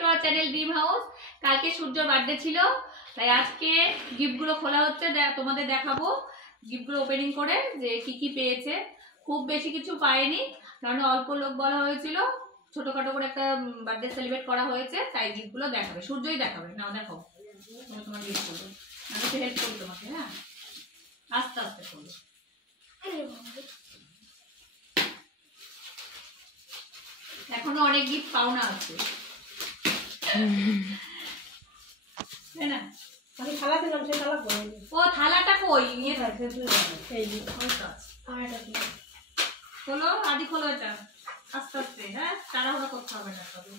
To our channel dream house. কালকে সূর্যর birthday ছিল, তাই আজকে গিফটগুলো খোলা হচ্ছে, তোমাদের দেখাবো গিফটগুলো ওপেনিং করে যে কি কি পেয়েছে। খুব বেশি কিছু পায়নি, কারণ অল্প লোক বলা হয়েছিল, ছোটখাটো করে একটা বার্থডে সেলিব্রেট করা হয়েছে, তাই গিফটগুলো দেখাবে, সূর্যই দেখাবে। নাও দেখো তোমার গিফটগুলো, আমি একটু হেল্প করি তোমাকে। হ্যাঁ, আস্তে আস্তে করবো। এখনো অনেক গিফট পাওনা আছে, তাই না? আমি থালা দিলাম, সেই থালা কই? ও থালাটা কই? খোলো, আদি খোলো এটা আস্তে আস্তে। হ্যাঁ, তাড়াহুড়া করতে হবে না, তবে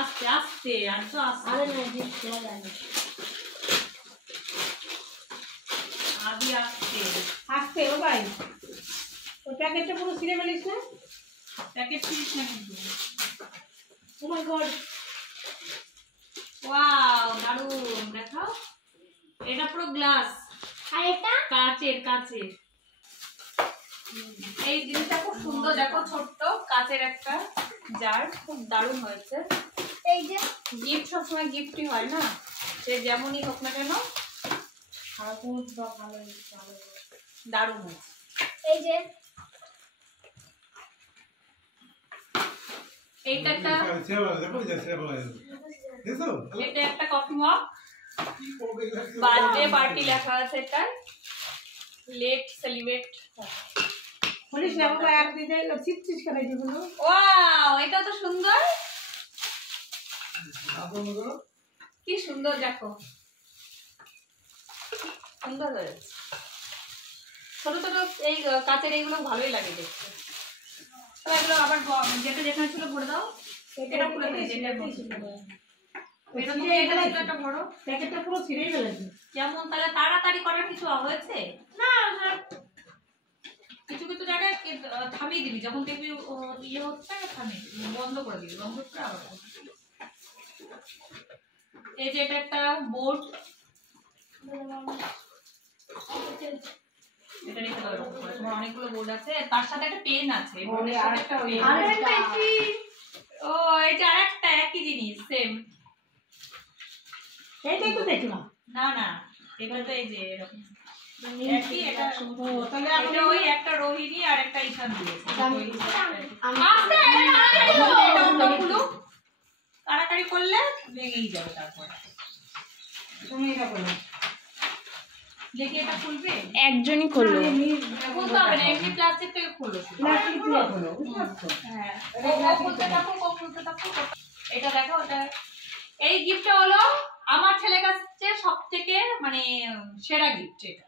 আস্তে আস্তে। আর তো আস্তে আদি আস্তে আস্তে। ও ভাই, ওই প্যাকেটটা পুরো ছিঁড়ে ফেলিস না। প্যাকেট ছিঁড়িস না কিন্তু। ও মাই গড, ওয়াও, দারুণ। দেখাও, এটা পুরো গ্লাস, আর এটা কাচের। এই জিনিসটা খুব সুন্দর, দেখো ছোট্ট কাচের একটা জার, খুব দারুণ হয়েছে। এই যে গিফট সবসময় গিফটই হয় না, সে যেমনই হোক না কেন, দারুণ হয়েছে। এই যে এটা একটা কফি মগ, বার্থডে পার্টি লেখা আছে, এটা লেট সেলিব্রেট। বলিস না বাবা, এক দিতে চিপচিস করে দিগুলো। ওয়াও, এটা তো সুন্দর, কি সুন্দর, দেখো সুন্দর হয়েছে। ছোট ছোট এই কাচের এইগুলো ভালোই লাগে দেখতে। তো এগুলো আবার যেটা যেখানে ছিল ভরে দাও। এটা খুলে দিয়েছি, এটা ভরো। প্যাকেটটা পুরো ছিঁড়েই ফেলেছি। যেমন তাহলে তাড়াতাড়ি করার কিছু হয়েছে না, কিছু কিছু জায়গায় থামিয়ে দিবি, যখন দেখবি ইয়ে হচ্ছে থামিয়ে দিবি, বন্ধ করে দিবি, বন্ধ করে আবার। এই যে এটা একটা বোর্ড, এটা রেখে দাও এরকম করে। তোমার অনেকগুলো বোর্ড আছে, তার সাথে একটা পেন আছে, বোর্ডের সাথে একটা পেন। ও, এটা আরেকটা একই জিনিস, সেম। এইটাই তো দেখলাম। না না, এটা তো এই যে এরকম একই। এটা তাহলে এটা ওই একটা রোহিণী আর একটা ঈশান দিয়েছে। তাড়াতাড়ি করলে ভেঙেই যাবে, তারপরে তুমি এটা করো। দেখি এটা খুলবে, একজনই করলো। খুলতে হবে না, এমনি প্লাস্টিক থেকে খুললো। প্লাস্টিক দিয়ে খোলো, বুঝছো? হ্যাঁ, খুলতে থাকো, খুলতে থাকো। এটা দেখো, এটা এই গিফটটা হলো আমার ছেলের কাছে সবথেকে মানে সেরা গিফট। এটা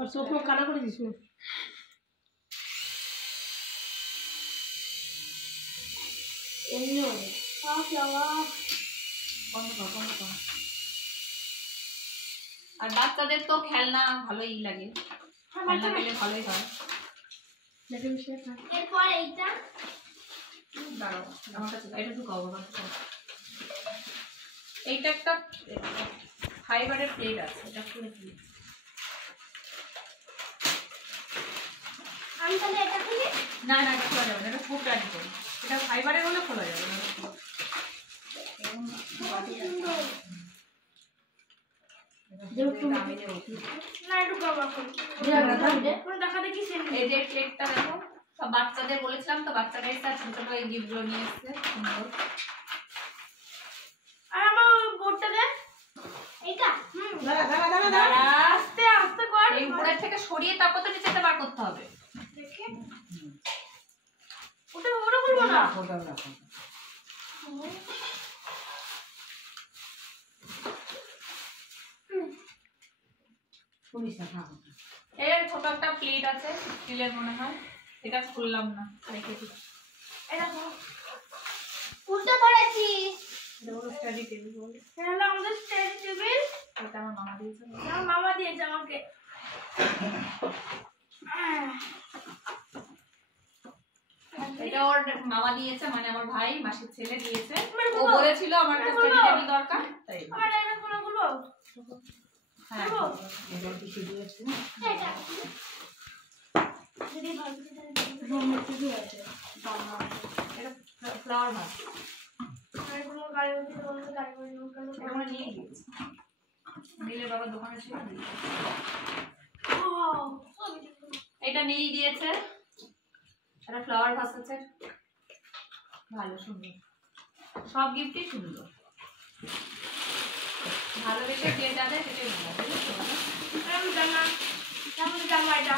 ওর চোখ কানা করে দিস না। আর বাচ্চাদের তো খেলনা ভালোই লাগে, খেলনা পেলে ভালোই হয়। এরপর এইটা দাঁড়াও, আমার কাছে এটা ঢুকাও বাবা। এইটা একটা ফাইবারের প্লেট আছে, এটা খুলে দিই। আমি তাহলে এটা খুলি। না না, এটা খোলা যাবে না, এটা খুব টানি করি। এটা ফাইবারের হলে খোলা যাবে না। না একটু কম রাখুন। দেখা দেখি এই যে প্লেটটা দেখো, সব বাচ্চাদের বলেছিলাম তো, বাচ্চাদের সাথে ছোট ছোট এই গিফটগুলো নিয়ে এসছে, সুন্দর। আর আমার বোর্ডটা দে। এইটা দাঁড়া দাঁড়া দাঁড়া দাঁড়া। দাঁড়া, আস্তে আস্তে কর। এই উপরের থেকে সরিয়ে তারপর তো নিচেতে বার করতে হবে। দেখে ওটা ওটা করব না। ওটা রাখো। পুলিশ না। এর ছোট একটা প্লেট আছে, স্টিলের মনে হয়, এটা খুললাম না, রেখে দিই। এটা উল্টো করেছি। এটা হলো স্টাডি টেবিল বলে, এটা হলো আমাদের স্টাডি টেবিল। এটা আমার মামা দিয়েছে। আমার মামা দিয়েছে আমাকে। এটা ওর মামা দিয়েছে, মানে আমার ভাই মাসির ছেলে দিয়েছে। ও বলেছিল আমার একটা স্টাডি টেবিল দরকার, তাই। আমার এটা কোনগুলো হ্যাঁ এবার কিছু দিয়েছে এটা যদি ভালো করে রুমের কিছু আছে এটা ফ্লাওয়ার ভাস আর কোনো গাড়ি উঠে বলতে গাড়ি করে নিয়ে গেল এটা আমরা নিয়ে গিয়েছি নীলের বাবার দোকানে ছিল দিয়ে গেছে। এটা নীল দিয়েছে এটা ফ্লাওয়ার ভাস আছে ভালো সুন্দর সব গিফটই সুন্দর ভালোবেসে যে যাবে সেটাই ভালো বুঝেছো আমি জানা কেমন জামা এটা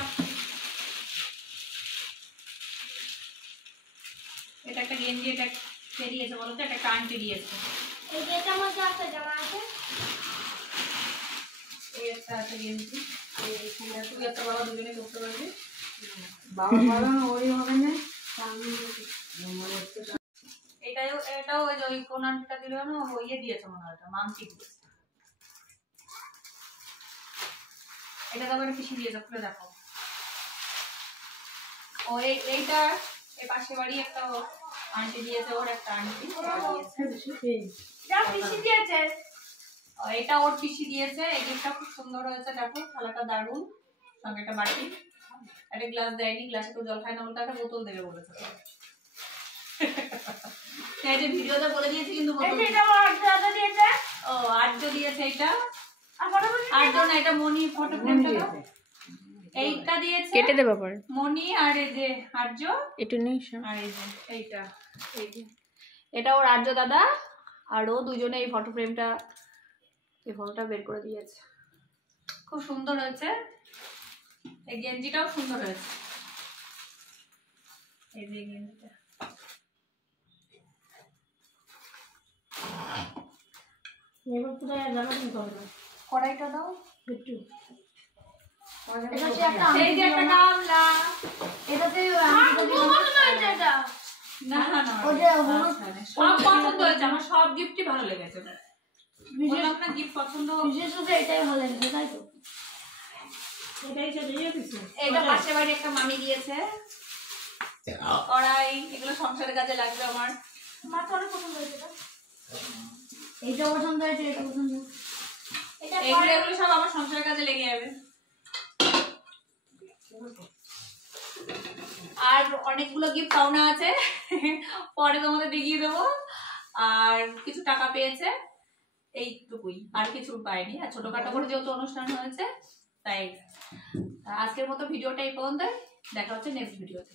এটা একটা গেঞ্জি এটা কে দিয়েছে বলো তো এটা একটা আন্টি দিয়েছে এই যে এটা মধ্যে একটা জামা আছে এই একটা আছে গেঞ্জি তুই একটা বাবা দুজনে করতে পারবি বাবা বলো ওই হবে না এটাও ওই যে ওই কোন আন্টিটা দিল না ও ইয়ে দিয়েছে মনে হয় মামচি দিয়েছে এটা তো আবার পিসি দিয়েছে খুলে দেখো ও এইটা এই পাশে বাড়ি একটা আন্টি দিয়েছে ওর একটা আন্টি দিয়েছে যা পিসি দিয়েছে এটা ওর পিসি দিয়েছে এই গিফটটা খুব সুন্দর হয়েছে দেখো থালাটা দারুণ সঙ্গে একটা বাটি একটা গ্লাস দেয়নি গ্লাসে তো জল খায় না বলতে একটা বোতল দেবে বলেছে এই যে ভিডিওতে বলে দিয়েছি কিন্তু এই বোতল যে এটা আমার দাদা দিয়েছে ও আর্য দিয়েছে এটা আর ফটোফট আর্য না এটা মনি ফটো ফ্রেমটা দাও এইটা দিয়েছে কেটে দেবো পরে মনি আর এই যে আর্য একটু নেই আর এই যে এইটা এই যে এটা ওর আর্য দাদা আর ও দুজনে এই ফটো ফ্রেমটা এই ফটোটা বের করে দিয়েছে খুব সুন্দর হয়েছে এই গেঞ্জিটাও সুন্দর হয়েছে এই যে গেঞ্জিটা এবার পুরো জামা দিতে হবে না কড়াইটা দাও একটু এটা হচ্ছে একটা এই যে একটা গামলা এটাতে বহুত হয়েছে এটা না না ওই যে হলুদ সব পছন্দ হয়েছে আমার সব গিফটই ভালো লেগেছে বললাম না গিফট পছন্দ বিশেষ করে এটাই ভালো লেগেছে তাই তো এটাই সে দিয়ে দিছে এইটা পাশের বাড়ি একটা মামি দিয়েছে কড়াই এগুলো সংসারের কাজে লাগবে আমার আমার তো অনেক পছন্দ হয়েছে এটা এইটা পছন্দ হয়েছে এটা পছন্দ এটা এগুলো এগুলো সব আমার সংসারের কাজে লেগে যাবে আর অনেকগুলো গিফট পাওনা আছে পরে তোমাদের দেখিয়ে দেবো আর কিছু টাকা পেয়েছে এইটুকুই আর কিছু পাইনি আর ছোটখাটো করে যেহেতু অনুষ্ঠান হয়েছে তাই আজকের মতো ভিডিওটা এই পর্যন্ত দেখা হচ্ছে নেক্সট ভিডিওতে